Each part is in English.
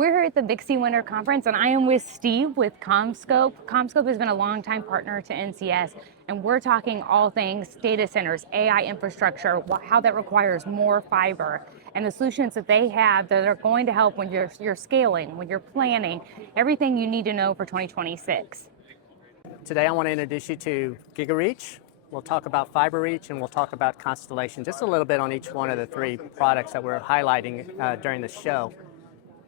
We're here at the BICSI Winter Conference, and I am with Steve with CommScope. CommScope has been a longtime partner to NCS, and we're talking all things data centers, AI infrastructure, how that requires more fiber, and the solutions that they have that are going to help when you're scaling, when you're planning, everything you need to know for 2026. Today I want to introduce you to GigaReach. We'll talk about fiber reach and we'll talk about Constellation, just a little bit on each one of the three products that we're highlighting during the show.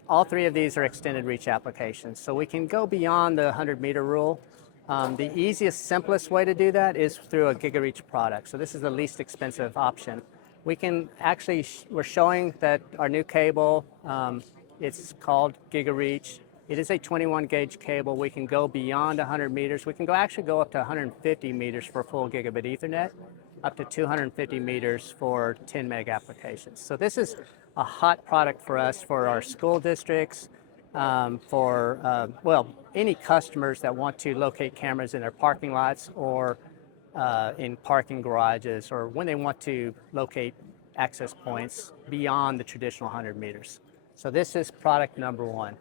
All three of these are extended reach applications, so we can go beyond the 100-meter rule. The easiest, simplest way to do that is through a GigaReach product. So this is the least expensive option. We can actually, we're showing that our new cable, it's called GigaReach. It is a 21 gauge cable. We can go beyond 100 meters. We can actually go up to 150 meters for full gigabit Ethernet, up to 250 meters for 10 meg applications. So this is a hot product for us, for our school districts, well, any customers that want to locate cameras in their parking lots or in parking garages, or when they want to locate access points beyond the traditional 100 meters. So this is product number one.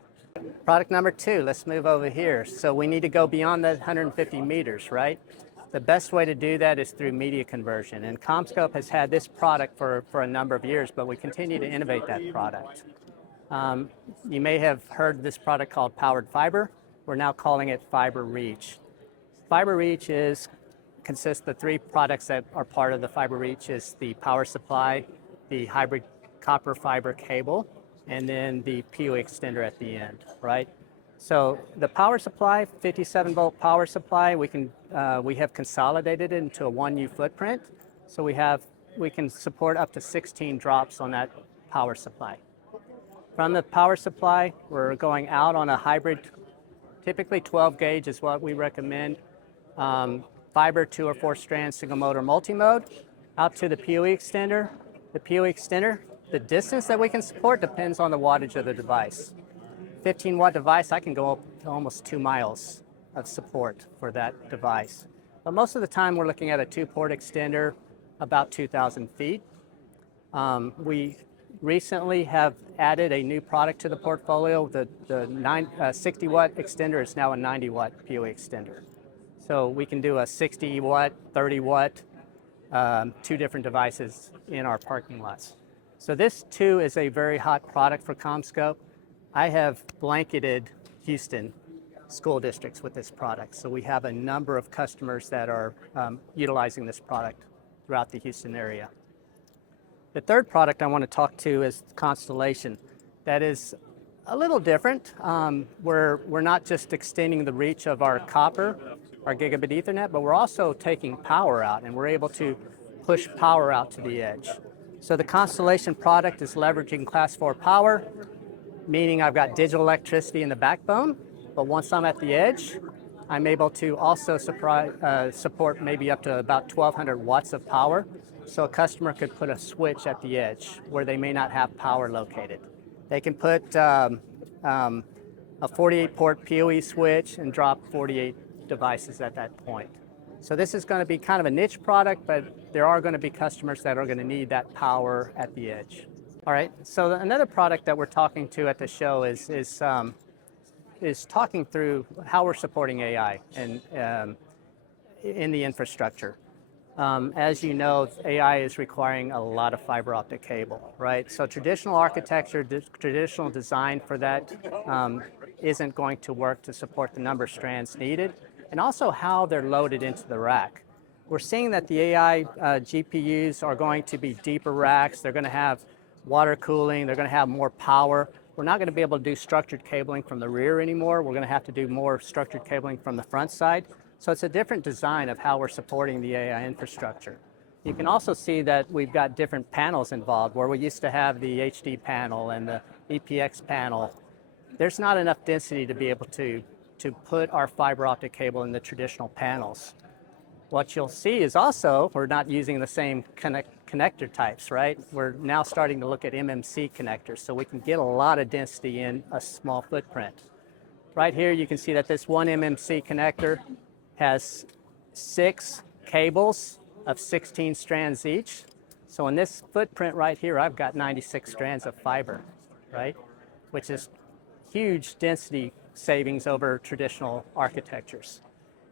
Product number two, let's move over here. So we need to go beyond that 150 meters, right? The best way to do that is through media conversion. And CommScope has had this product for a number of years, but we continue to innovate that product. You may have heard this product called Powered Fiber. We're now calling it Fiber Reach. Fiber Reach consists of three products that are part of the Fiber Reach: is the power supply, the hybrid copper fiber cable, and then the PoE extender at the end, right? So the power supply, 57 volt power supply, we have consolidated it into a 1U footprint. So we can support up to 16 drops on that power supply. From the power supply, we're going out on a hybrid, typically 12 gauge is what we recommend. Fiber 2 or 4 strand single mode or multi-mode, out to the PoE extender. The PoE extender, the distance that we can support depends on the wattage of the device. 15 watt device, I can go up to almost 2 miles of support for that device. But most of the time we're looking at a 2-port extender about 2,000 feet. We recently have added a new product to the portfolio. The 60 watt extender is now a 90 watt PoE extender. So we can do a 60 watt, 30 watt, 2 different devices in our parking lots. So this too is a very hot product for CommScope. I have blanketed Houston school districts with this product. So we have a number of customers that are utilizing this product throughout the Houston area. The third product I want to talk to is Constellation. That is a little different. We're not just extending the reach of our copper, our gigabit Ethernet, but we're also taking power out, and we're able to push power out to the edge. So the Constellation product is leveraging class 4 power, meaning I've got digital electricity in the backbone, but once I'm at the edge, I'm able to also support maybe up to about 1,200 watts of power. So a customer could put a switch at the edge where they may not have power located. They can put a 48-port PoE switch and drop 48 devices at that point. So this is going to be kind of a niche product, but there are going to be customers that are going to need that power at the edge. All right, so another product that we're talking to at the show is talking through how we're supporting AI and in the infrastructure. As you know, AI is requiring a lot of fiber optic cable, right? So traditional architecture, traditional design for that isn't going to work to support the number of strands needed, and also how they're loaded into the rack. We're seeing that the AI GPUs are going to be deeper racks. They're going to have water cooling. They're going to have more power. We're not going to be able to do structured cabling from the rear anymore. We're going to have to do more structured cabling from the front side. So it's a different design of how we're supporting the AI infrastructure. You can also see that we've got different panels involved, where we used to have the HD panel and the EPX panel. There's not enough density to be able to put our fiber optic cable in the traditional panels. What you'll see is also we're not using the same connector types, right? We're now starting to look at MMC connectors, so we can get a lot of density in a small footprint. Right here you can see that this one MMC connector has 6 cables of 16 strands each. So in this footprint right here, I've got 96 strands of fiber, right? Which is huge density savings over traditional architectures.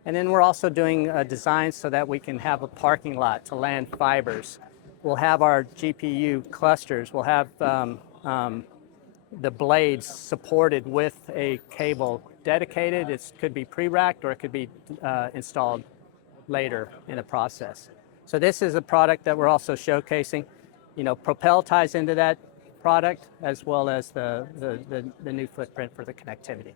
And then we're also doing designs so that we can have a parking lot to land fibers. We'll have our GPU clusters. We'll have the blades supported with a cable dedicated. It could be pre-racked or it could be installed later in the process. So this is a product that we're also showcasing. You know, Propel ties into that product as well as the new footprint for the connectivity.